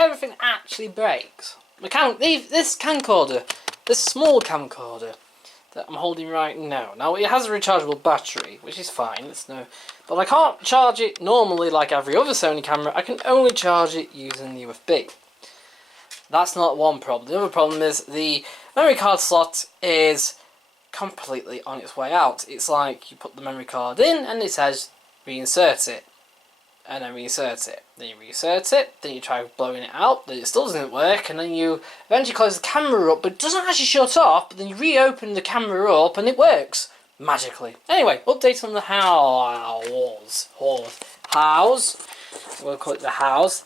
everything actually breaks. This camcorder, this small camcorder that I'm holding right now. Now it has a rechargeable battery, which is fine. But I can't charge it normally like every other Sony camera. I can only charge it using the USB. That's not one problem. The other problem is the memory card slot is completely on its way out. It's like you put the memory card in and it says reinsert it, and then reinsert it. Then you reinsert it, then you try blowing it out, then it still doesn't work, and then you eventually close the camera up, but it doesn't actually shut off, but then you reopen the camera up and it works magically. Anyway, update on the house. We'll call it the house.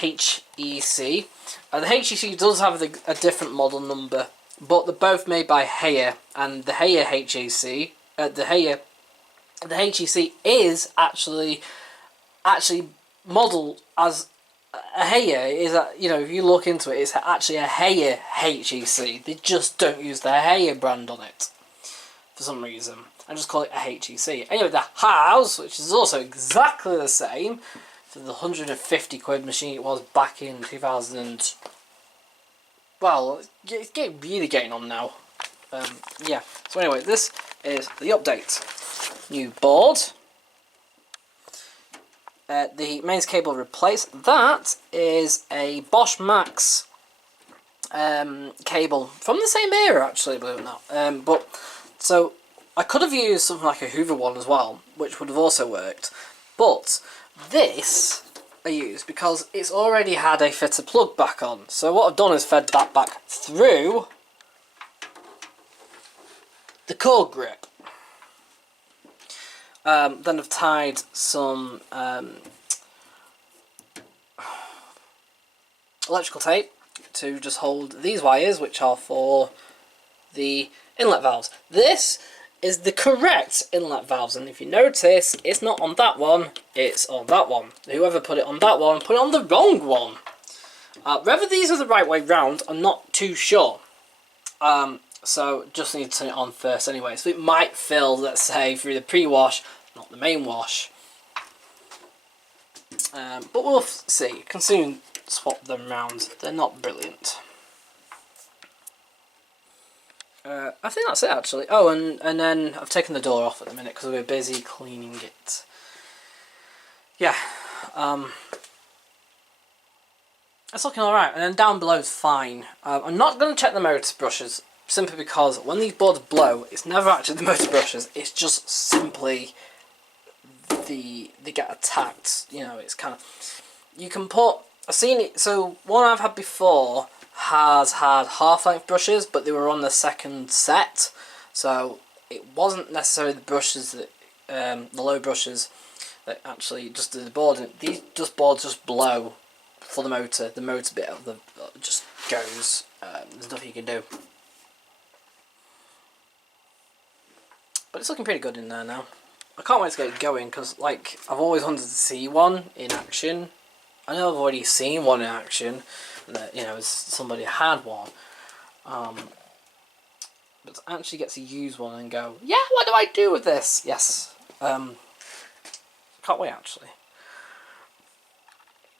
HEC. The HEC does have a different model number, but they're both made by Heyer, and the Heyer HEC, the HEC is actually modelled as a Heyer. Is that, you know, if you look into it, it's actually a Heyer HEC. They just don't use the Heyer brand on it for some reason. I just call it a HEC. Anyway, the house, which is also exactly the same for the £150 machine it was back in 2000 and, well, it's really getting on now. Yeah, so anyway, this is the update. New board. The mains cable replaced. That is a Bosch Max cable from the same era, actually, believe it or not. But so I could have used something like a Hoover one as well, which would have also worked. But this I used because it's already had a fitter plug back on. So what I've done is fed that back through the cord grip. Then I've tied some electrical tape to just hold these wires, which are for the inlet valves. This is the correct inlet valves, and if you notice, it's not on that one, it's on that one. Whoever put it on that one put it on the wrong one. Whether these are the right way round, I'm not too sure. So just need to turn it on first anyway. So it might fill, let's say, through the pre-wash, not the main wash. But we'll see. You can soon swap them round. They're not brilliant. I think that's it actually. Oh, and then I've taken the door off at the minute because we're busy cleaning it. Yeah. It's looking alright. And then down below is fine. I'm not going to check the motor brushes, simply because when these boards blow, it's never actually the motor brushes, it's just simply they get attacked. You know, it's kind of, you can put, I've seen it, so one I've had before has had half-length brushes, but they were on the second set, so it wasn't necessarily the brushes that, the low brushes that actually just did the board. These boards just blow for the motor bit of the just goes. There's nothing you can do. But it's looking pretty good in there now. I can't wait to get it going because, like, I've always wanted to see one in action. I know I've already seen one in action, that, you know, somebody had one. But to actually get to use one and go, yeah, what do I do with this? Yes. Can't wait, actually.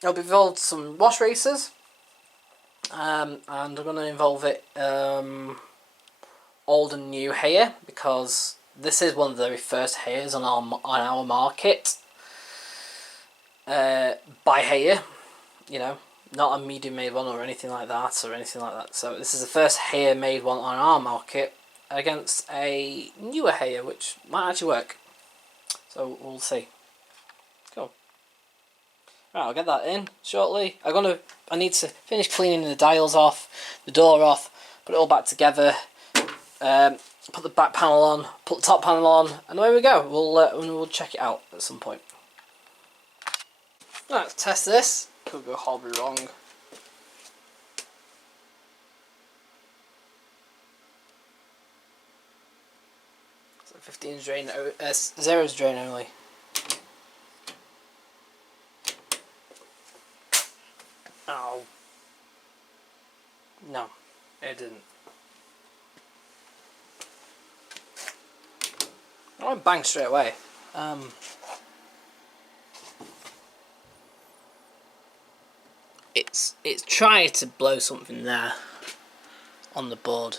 I'll be involved some wash racers. And I'm going to involve it old and new Heyer, because this is one of the very first Heyers on our market. By Heyer, you know, not a medium made one or anything like that, So this is the first Heyer made one on our market against a newer Heyer, which might actually work. So we'll see. Cool. Right, I'll get that in shortly. I need to finish cleaning the dials off, the door off, put it all back together, put the back panel on, put the top panel on, and away we go. We'll check it out at some point. Right, let's test this. Could go horribly wrong. So 15's drain, 0's drain only. Oh. No, it didn't. I went bang straight away. It's It tried to blow something there on the board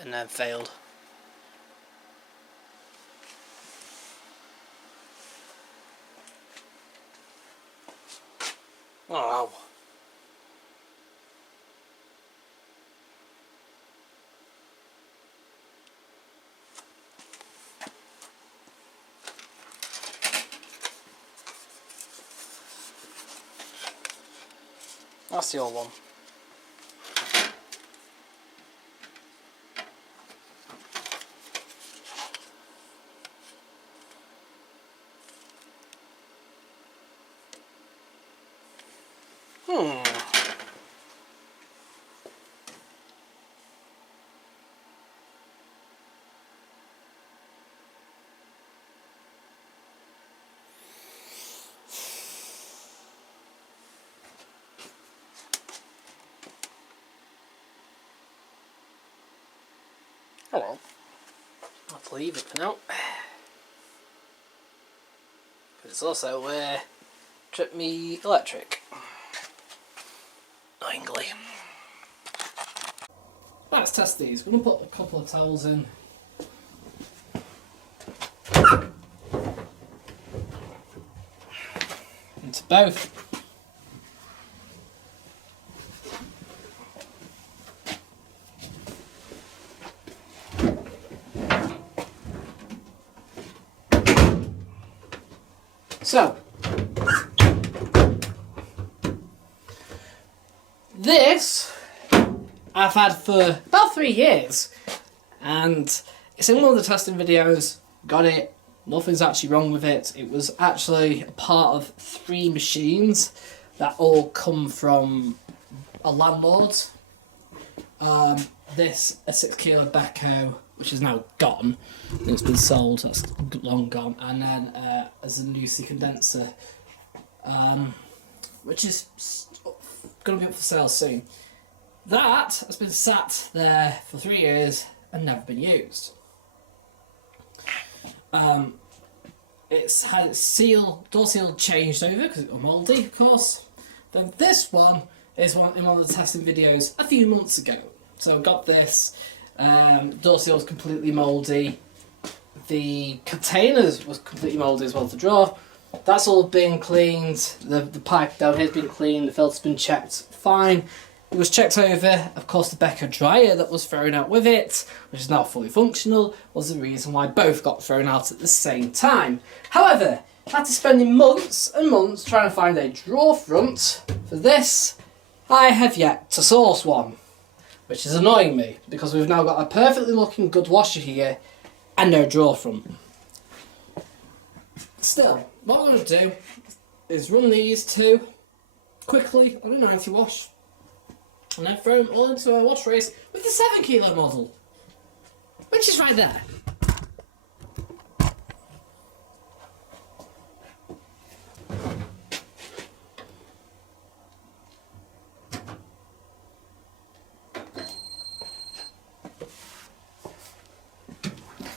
and then failed. Oh. That's the old one. Oh well, I'll have to leave it for now. But it's also tripped me electric. Annoyingly. Let's test these. We're going to put a couple of towels in. Into both. So, this I've had for about 3 years, and it's in one of the testing videos. Got it, nothing's actually wrong with it. It was actually a part of 3 machines that all come from a landlord. This, a 6 kilo backhoe, which is now gone. It's been sold, that's long gone. And then as a new condenser, which is going to be up for sale soon. That has been sat there for 3 years and never been used. It's had its door seal changed over because it was mouldy, of course. Then this one is in one of the testing videos a few months ago. So I got this. Door seal was completely mouldy. The containers was completely mouldy as well to draw. That's all been cleaned. The pipe down here has been cleaned. The filter's been checked fine. It was checked over. Of course, the Becker dryer that was thrown out with it, which is now fully functional, was the reason why both got thrown out at the same time. However, after spending months and months trying to find a drawer front for this, I have yet to source one, which is annoying me because we've now got a perfectly looking good washer here and no drawer front. Still, what I'm going to do is run these two quickly on a 90 wash and then throw them all into our wash race with the 7 kilo model, which is right there.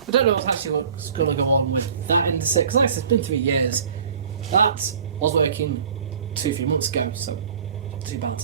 I don't know what's going to go on with that in the 6. Like I said, it's been 3 years. That was working 2-3 months ago, so not too bad.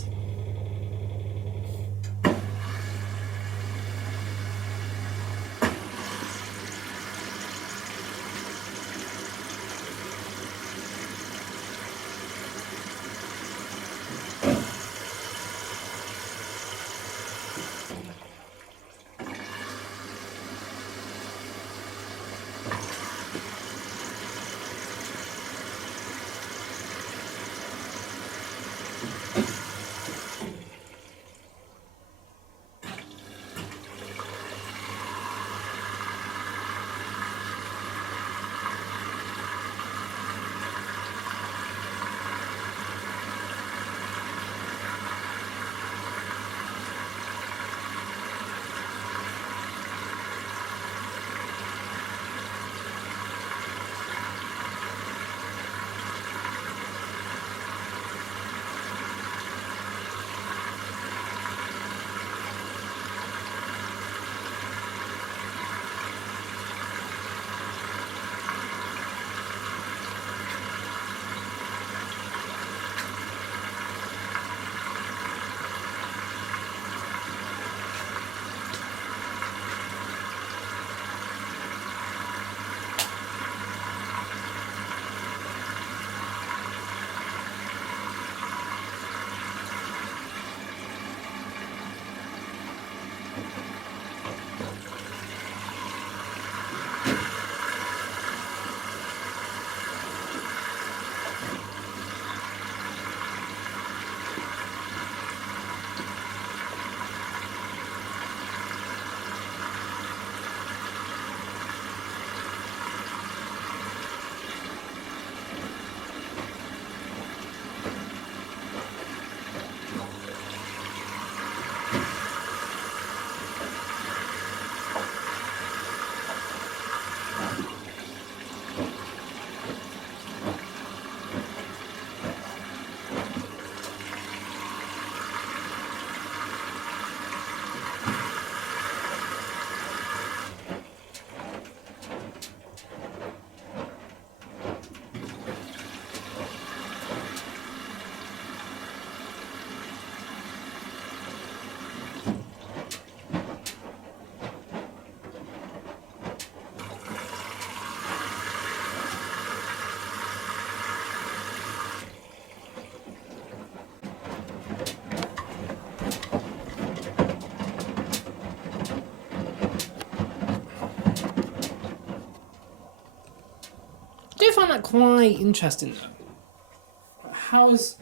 find that quite interesting though. How's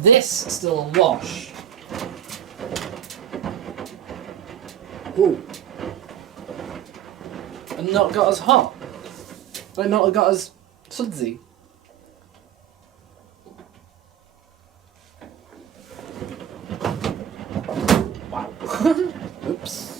this still on wash? Ooh. And not got as hot? Like not got as sudsy? Wow. Oops.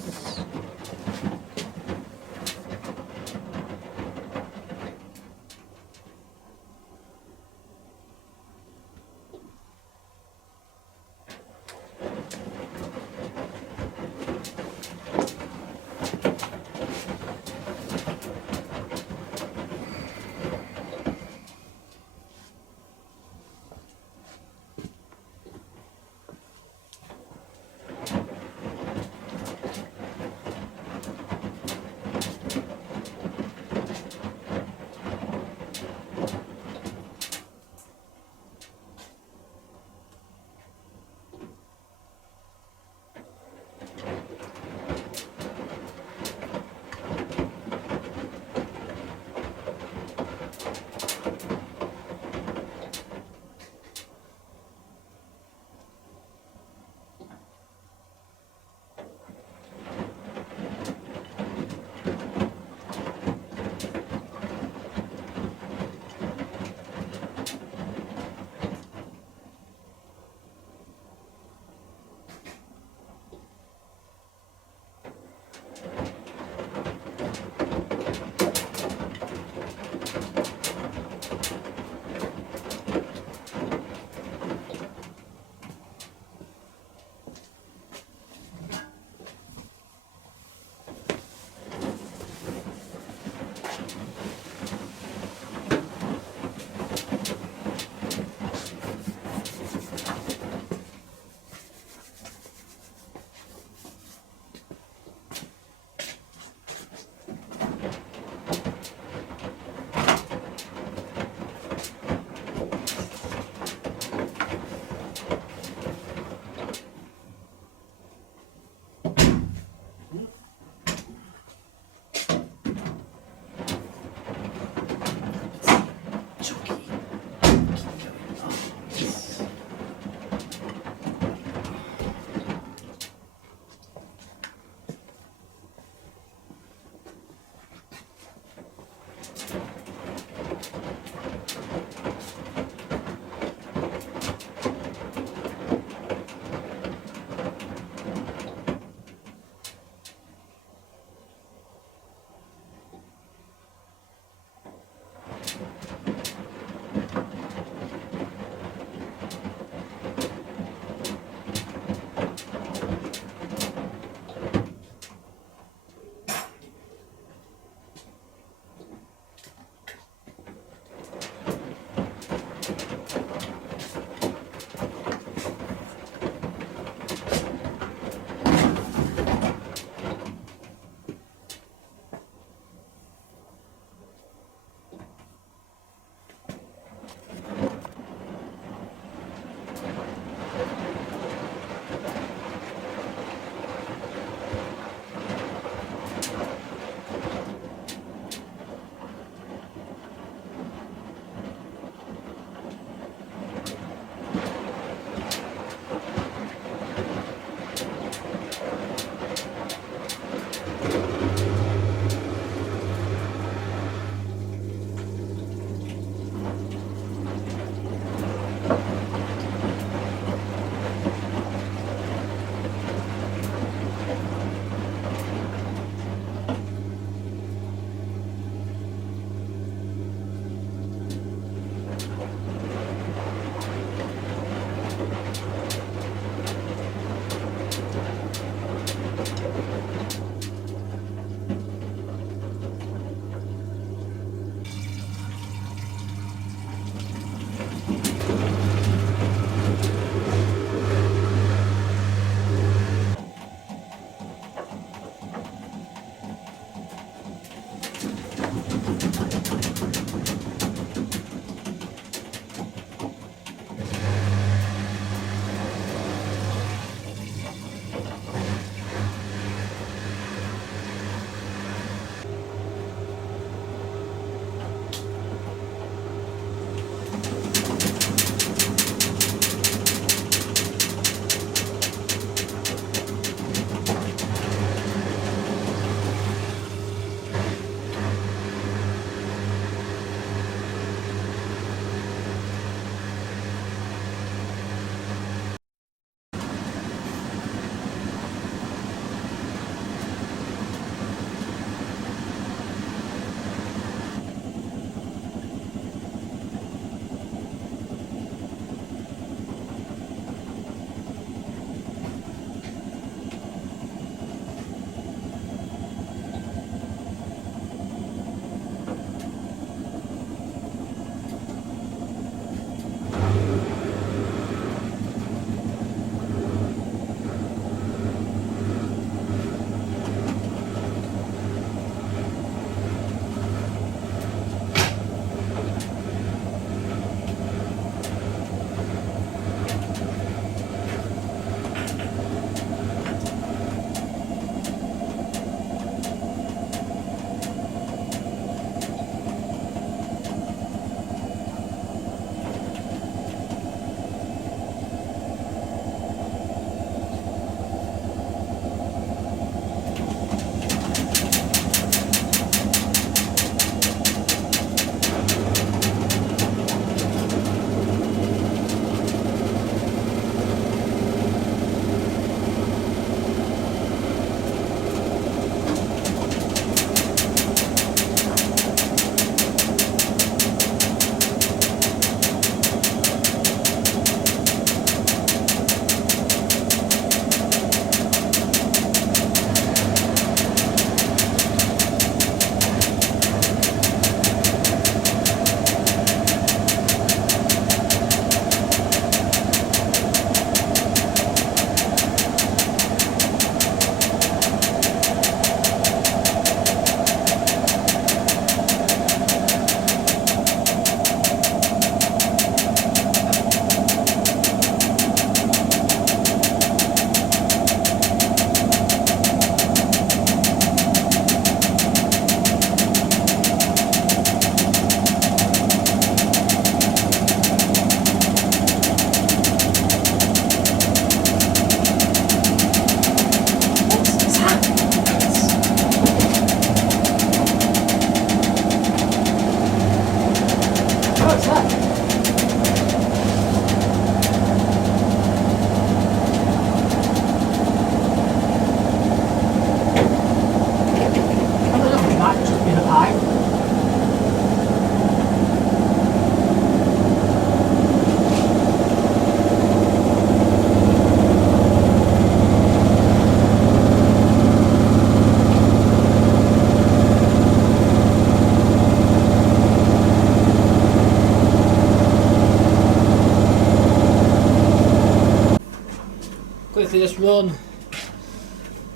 quickly just run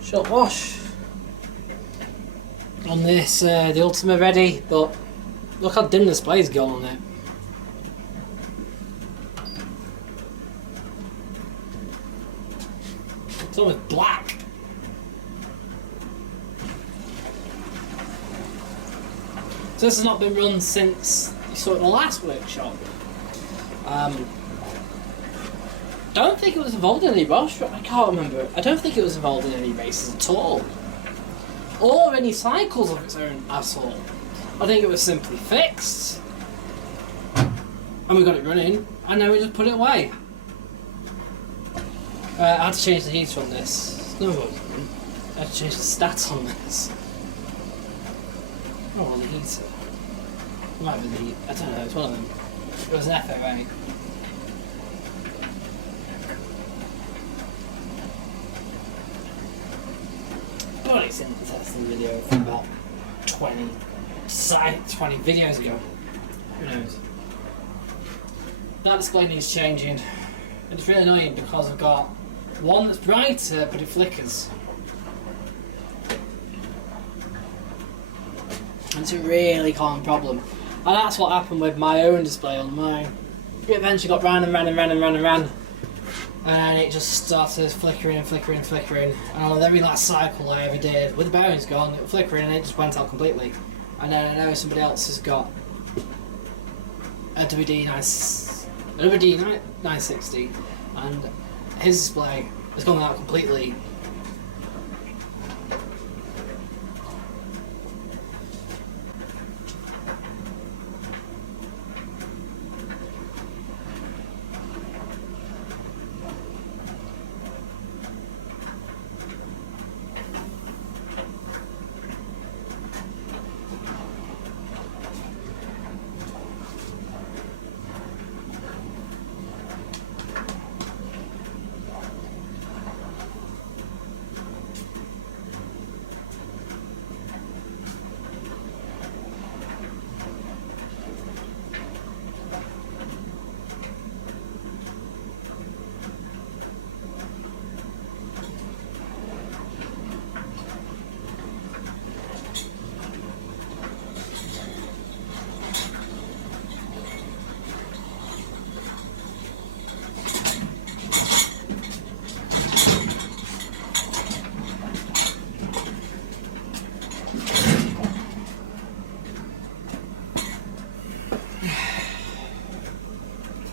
short wash on this, the Ultima ready, but look how dim the display's gone on it. It's almost black. So this has not been run since you saw it in the last workshop. Don't think it was involved in any rush. I can't remember. I don't think it was involved in any races at all, or any cycles of its own at all. I think it was simply fixed, and we got it running, and then we just put it away. I had to change the heater on this. No, I had to change the stats on this. Oh, on the heater. It might be the heat. I don't know. It's one of them. It was an FOA. I've already seen the testing video from about 20 videos ago. Who knows? That display needs changing. It's really annoying because I've got one that's brighter but it flickers. And it's a really common problem. And that's what happened with my own display on mine. It eventually got ran. And it just started flickering. And on every last cycle I ever did, with the bearings gone, it was flickering and it just went out completely. And then I know somebody else has got a WD 960 and his display has gone out completely.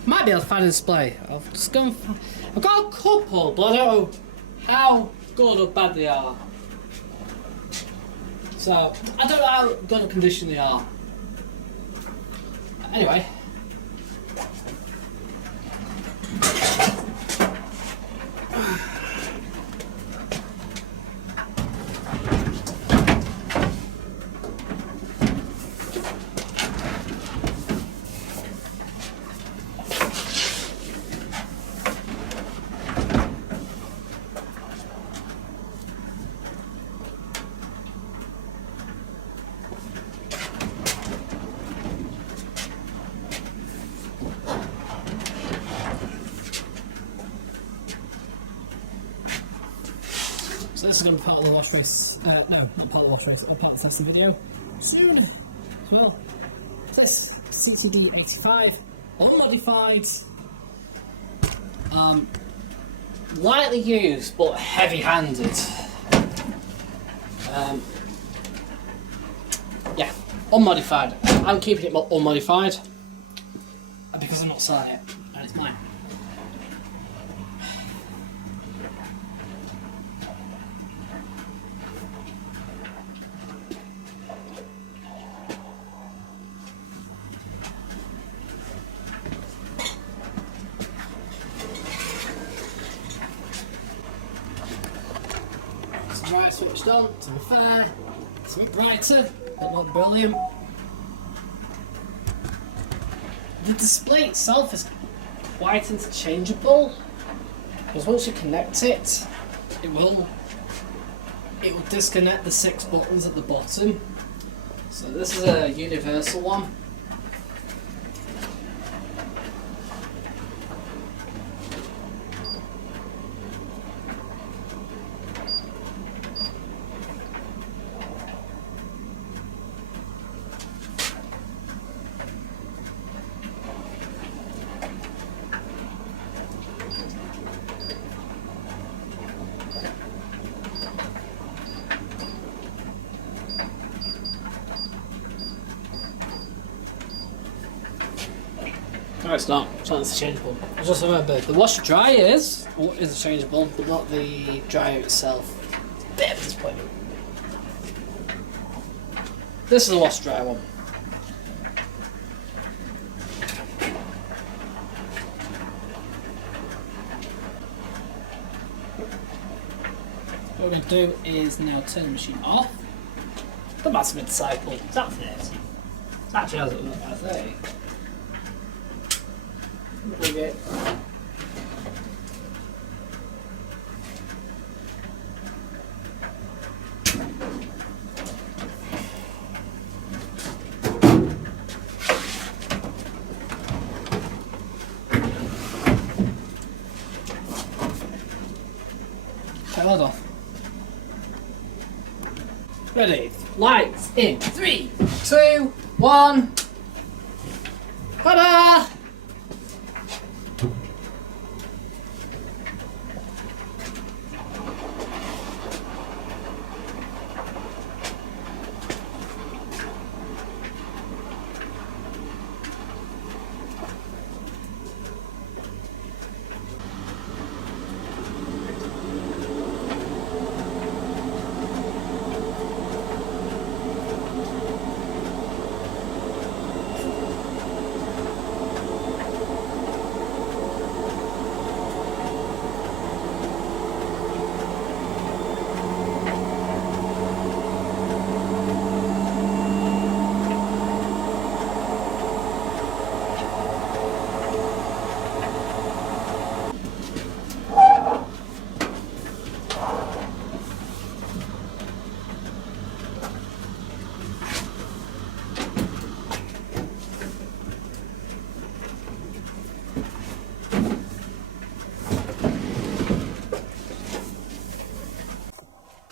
Might be able to find a display. I've just gone. I've got a couple, but I don't know how good or bad they are. So I don't know how good a condition they are. Anyway. So this is going to be part of the wash race, no, not part of the wash race, part of the testing video soon as well. This CTD 85, unmodified, lightly used but heavy-handed. Yeah, unmodified. I'm keeping it unmodified because I'm not selling it and it's mine. Right, switched on, to be fair, it's a bit brighter, but not brilliant. The display itself is quite interchangeable, because once you connect it, it will disconnect the 6 buttons at the bottom. So this is a universal one. No, it's not. It's not interchangeable. I just remember the washer dryer is interchangeable, but not the dryer itself. Bit of disappointment. This is the washer dryer one. What we're going to do is now turn the machine off. The massive mid-cycle. That's it. It actually has it on that, I think. Bring it. Turn that off. Ready? Lights in 3, 2, 1. Ta-da!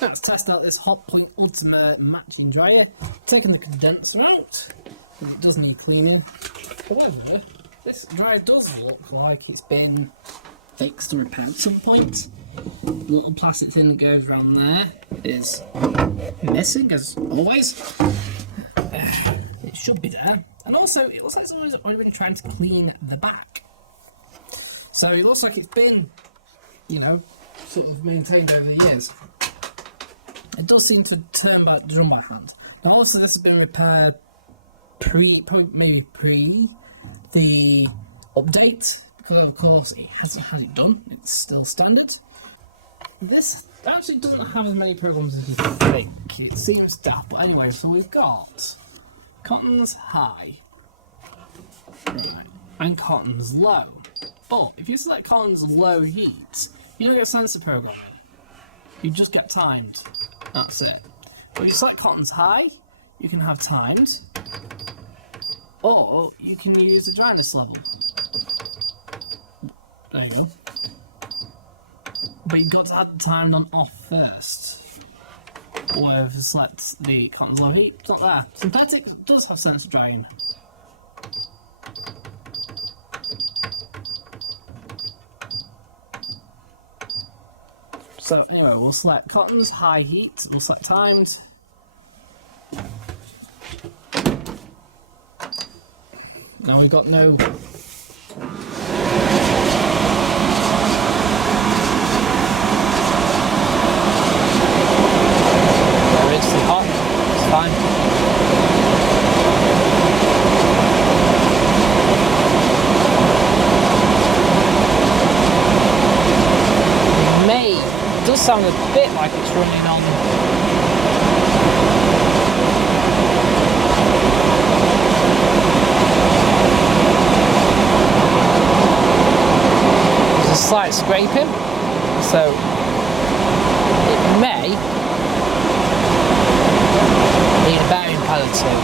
Let's test out this Hotpoint Ultimate matching dryer. Taking the condenser out, it does need cleaning. However, this dryer does look like it's been fixed or repaired at some point. The little plastic thing that goes around there is missing, as always. It should be there. And also, it looks like someone's already been trying to clean the back. So it looks like it's been, you know, sort of maintained over the years. It does seem to done by hand. Now also this has been repaired maybe pre the update, because of course it hasn't had it done, it's still standard. This actually doesn't have as many problems as you think, it seems daft, but anyway, so we've got Cotton's high, right, and Cotton's low. But if you select Cotton's low heat, you don't get a sensor programming. You just get timed. That's it. But if you select Cotton's high, you can have timed, or you can use the dryness level. There you go. But you've got to have the timed on off first. Or if you select the Cotton's low heat, it's not there. Synthetic does have sensor drying. So anyway, we'll select Cotton's high heat, we'll select timed. Now we've got no... There it's hot, it's fine. It does sound a bit like it's running on. There's a slight scraping, so it may need a bearing pad or two.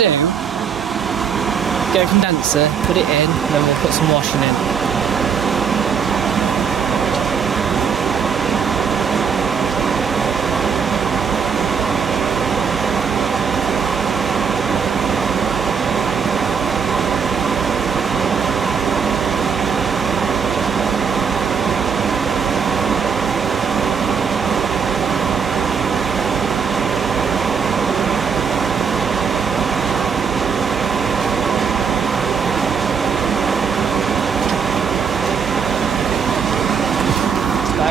do, get a condenser, put it in, and then we'll put some washing in.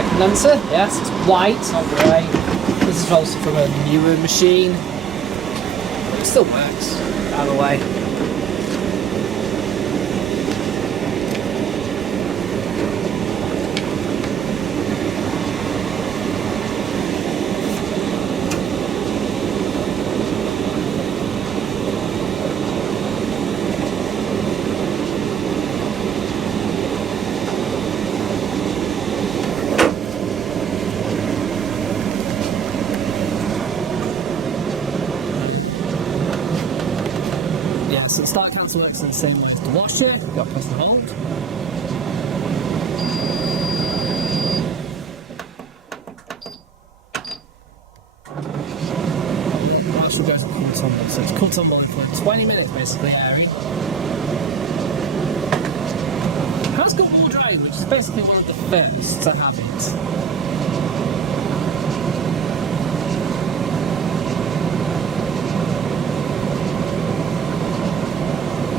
Condenser, yes, it's white, not grey. This is also from a newer machine. It still works, by the way. So the start cancel works in the same way as the washer. You've got to press and hold. The washer goes at cool tumble, so it's cool tumbling for 20 minutes basically airing. It has got wall drying, which is basically one of the first to have it.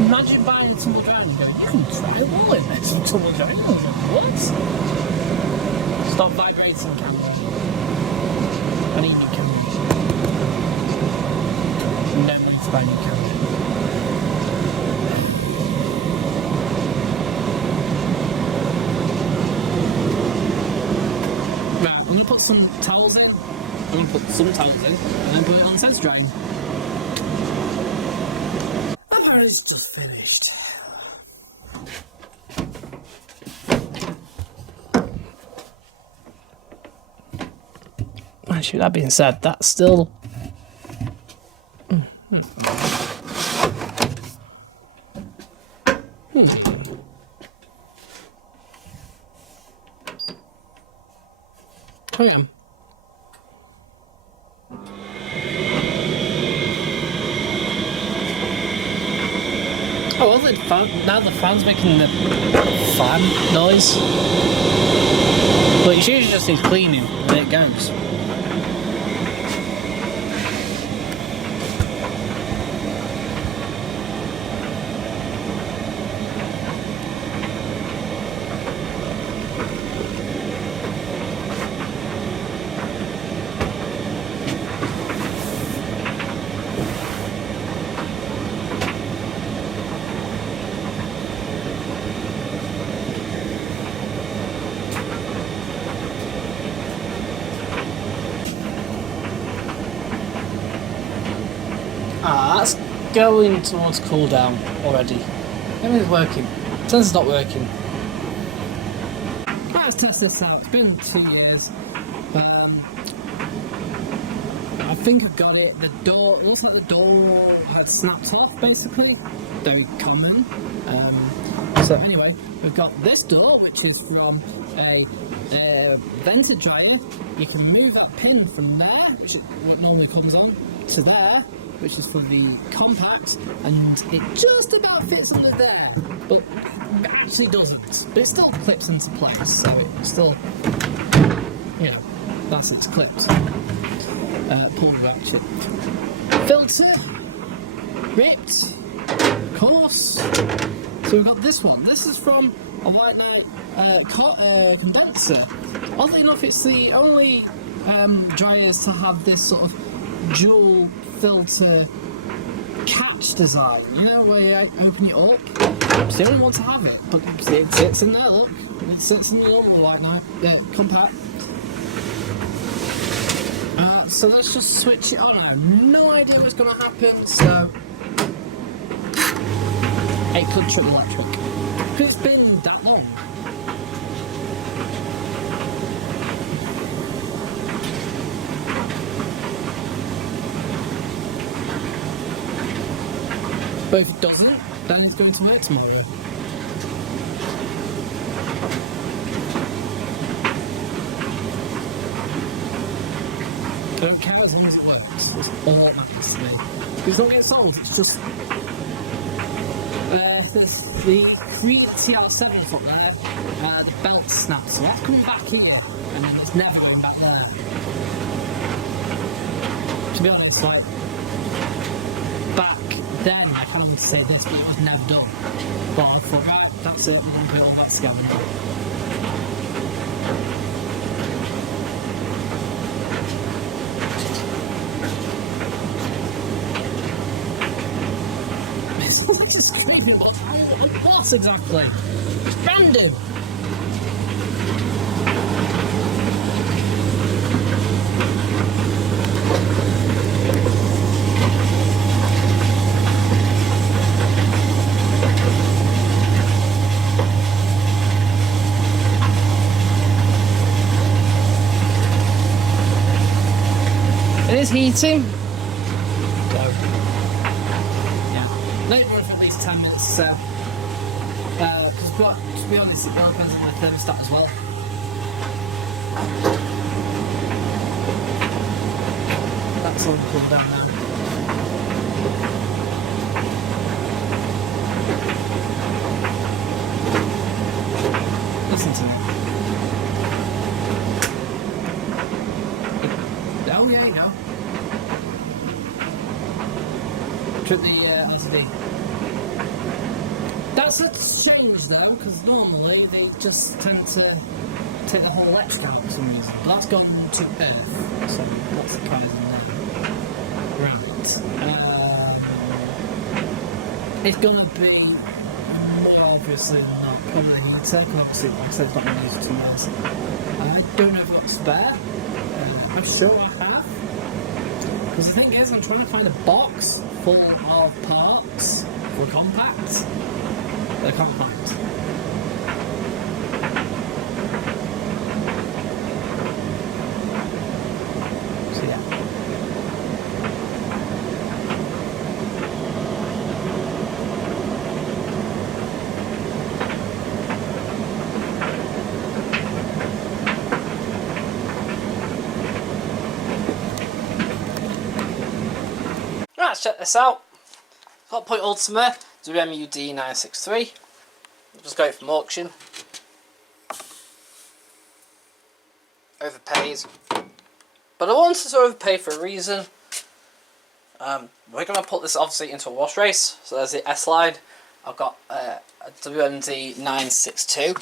Imagine buying a tumble dryer and you go, you can try wool in this tumble dryer. What? Stop vibrating, camera. I need new camera. No need to buy new camera. Right, I'm going to put some towels in. I'm going to put some towels in and then put it on sensor drying. It's just finished. Actually, that being said, that's still. I am. Oh, well, now the fan's making the fan noise. But it's usually just in cleaning, and it goes. That's going towards cool down already. Everything's working. Sensor's not working. Right, let's test this out. It's been 2 years. I think I got it. The door, it looks like the door had snapped off basically. Very common. So anyway, we've got this door, which is from a vented dryer. You can move that pin from there, which is what normally comes on, to there, which is for the compact, and it just about fits under there, but it actually doesn't. But it still clips into place, so it's still, you know, that's it's clipped. Pull ratchet. Filter, ripped, of course. So we've got this one. This is from a White Knight condenser. Oddly enough, it's the only dryers to have this sort of dual filter catch design. You know, where you open it up. It's the only one to have it, but it sits in there. Look, it sits in the normal White Knight compact. So let's just switch it on. I have no idea what's going to happen. So it could trip electric. It's been that long. But if it doesn't, then it's going to work tomorrow. I don't care as long as it works. That's all that matters to me. If it's not getting sold, it's just... there's the 3 out of 7 up there, the belt snaps, so that's coming back here, and then it's never going back there. To be honest, like, back then I can't even say this, but it was never done. But I thought, right, that's it, I'm going to put all that together now. It's a screaming box. What exactly? It's random. It is heating. Let it run for at least 10 minutes, because to be honest, it depends on my thermostat as well. That's all cooled down now. Listen to it. Oh yeah, you know. Trip the LCD. That's a change though, because normally they just tend to take the whole electric out for some reason. But that's gone to earth, so that's the kind of there. Right. It's gonna be more obviously than not probably the heater, because obviously, like I said, it's not going to use 2 miles. I don't know if I've got spare. I'm sure I have. Because the thing is, I'm trying to find a box full of parts for a compact that I can't find. So yeah. Right, let's check this out. Hotpoint Ultima WMUD 963. Just got it from auction. Overpaid. But I wanted to overpay for a reason. We're going to put this obviously into a wash race. So there's the S-Line. I've got a WMD 962.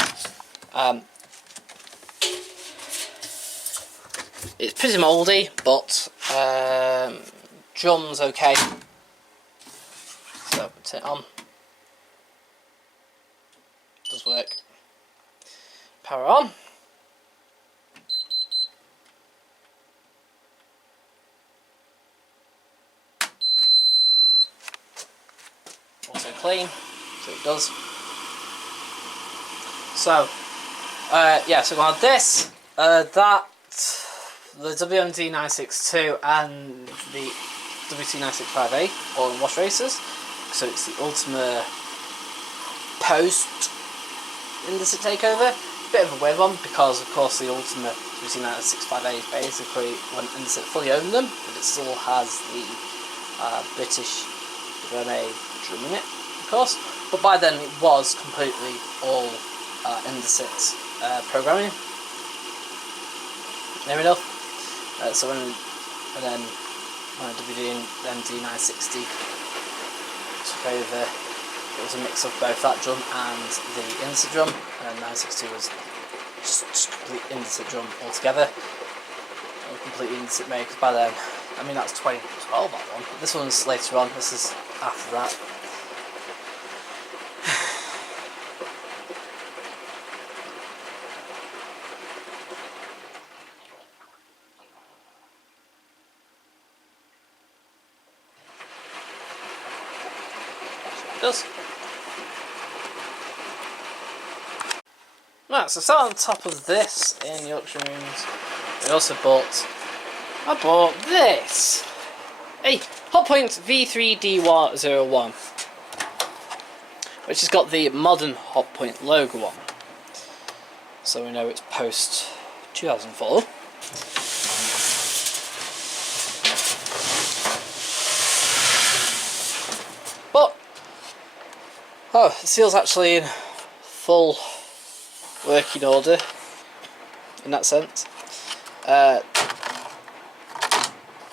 It's pretty mouldy, but drum's okay. So put it on. Does work. Power on. Also clean, so it does. So yeah, so on this, the WMD 962 and the WT965A all in wash races. So it's the Ultima post Indesit takeover. Bit of a weird one because of course the Ultima WT965A is basically when Indesit fully owned them, but it still has the British Rene drum in it, of course. But by then it was completely all Indesit programming. Near enough. So when WMD 960 took over, it was a mix of both that drum and the Indesit drum, and 962 was just complete Indesit drum altogether. It was completely Indesit made, because by then, I mean that's 2012 that one. This one's later on, this is after that. Does. Right, so sat on top of this in the auction rooms, I also bought this. Hey, Hotpoint V3D101. which has got the modern Hotpoint logo on. So we know it's post 2004. But the seal's actually in full working order in that sense.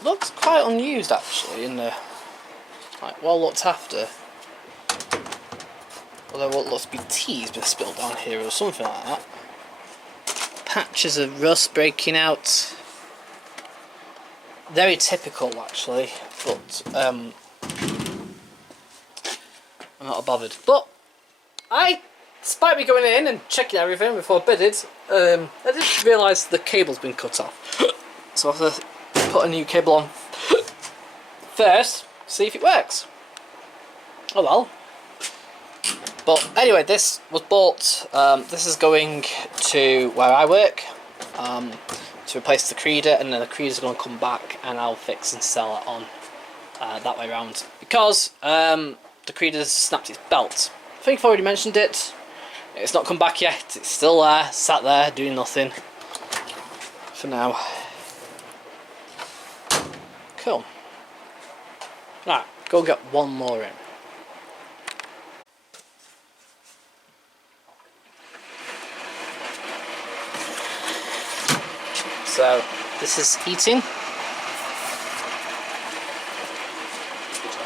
Looks quite unused actually, in the like well looked after. Although what looks to be tea's been spilled down here or something like that. Patches of rust breaking out. Very typical actually, but I'm not bothered. But despite me going in and checking everything before I bidded, I didn't realise the cable's been cut off. So I have to put a new cable on first, see if it works. Oh well. But anyway, this was bought, this is going to where I work to replace the creeder, and then the creeder's going to come back and I'll fix and sell it on that way around. Because the creeder's snapped its belt. I think I've already mentioned it. It's not come back yet, it's still there, sat there doing nothing for now. Cool. Right, go get one more in. So this is heating. It's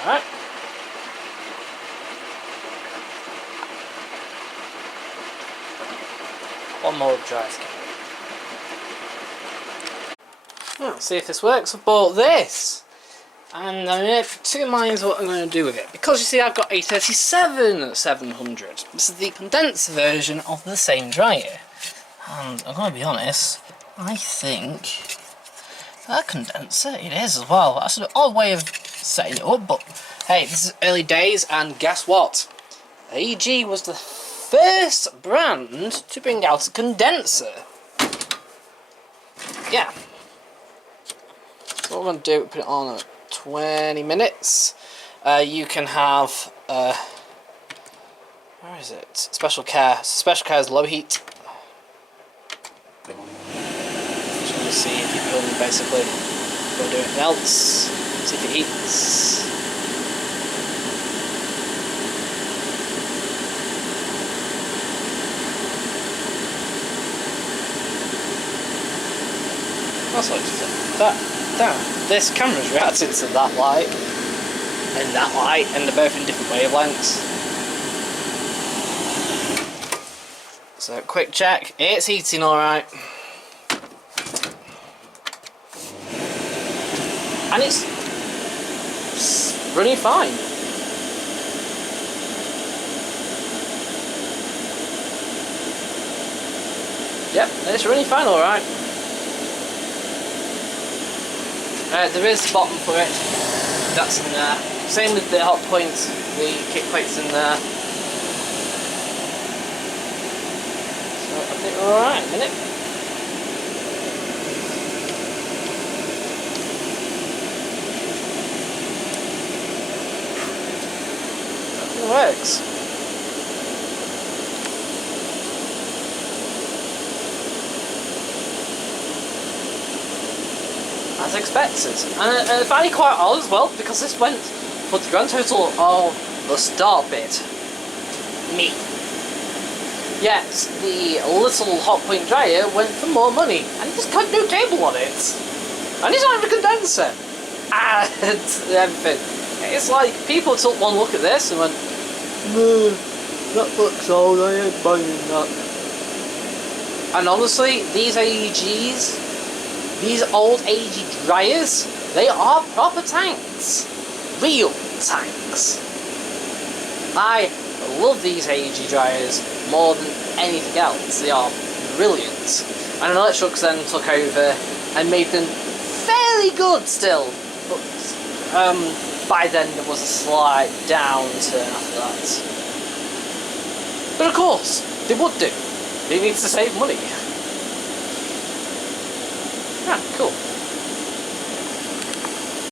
alright. One more dry scan. Let's see if this works. I bought this, and I'm in two minds what I'm going to do with it. Because you see, I've got a 37-700. This is the condenser version of the same dryer, and I'm going to be honest. I think that condenser, it is as well. That's an odd way of setting it up, but hey, this is early days, and guess what? AEG was the first brand to bring out a condenser. Yeah. So what we're going to do, put it on at 20 minutes. You can have, where is it? Special care. Special care is low heat. See if you can basically go do anything else, see if it heats. That's what this camera's reacting to that light and that light, and they're both in different wavelengths. So quick check, it's heating alright. And it's running fine. Yep, it's running fine, alright. There is the bottom for it. That's in there. Same with the Hotpoint, the kick plate's in there. So I think we're alright in a minute. Works. As expected, and I find it quite odd as well, because this went for the grand total of the start bid. Me. Yet the little Hotpoint dryer went for more money, and it just got no cable on it, and it's not even a condenser, and everything. It's like people took one look at this and went, "No, that looks old, I ain't buying that." And honestly, these AEGs, these old AEG dryers, they are proper tanks. Real tanks. I love these AEG dryers more than anything else. They are brilliant. And Electrolux then took over and made them fairly good still. But by then there was a slight downturn after that. But of course, they would do. They need to save money.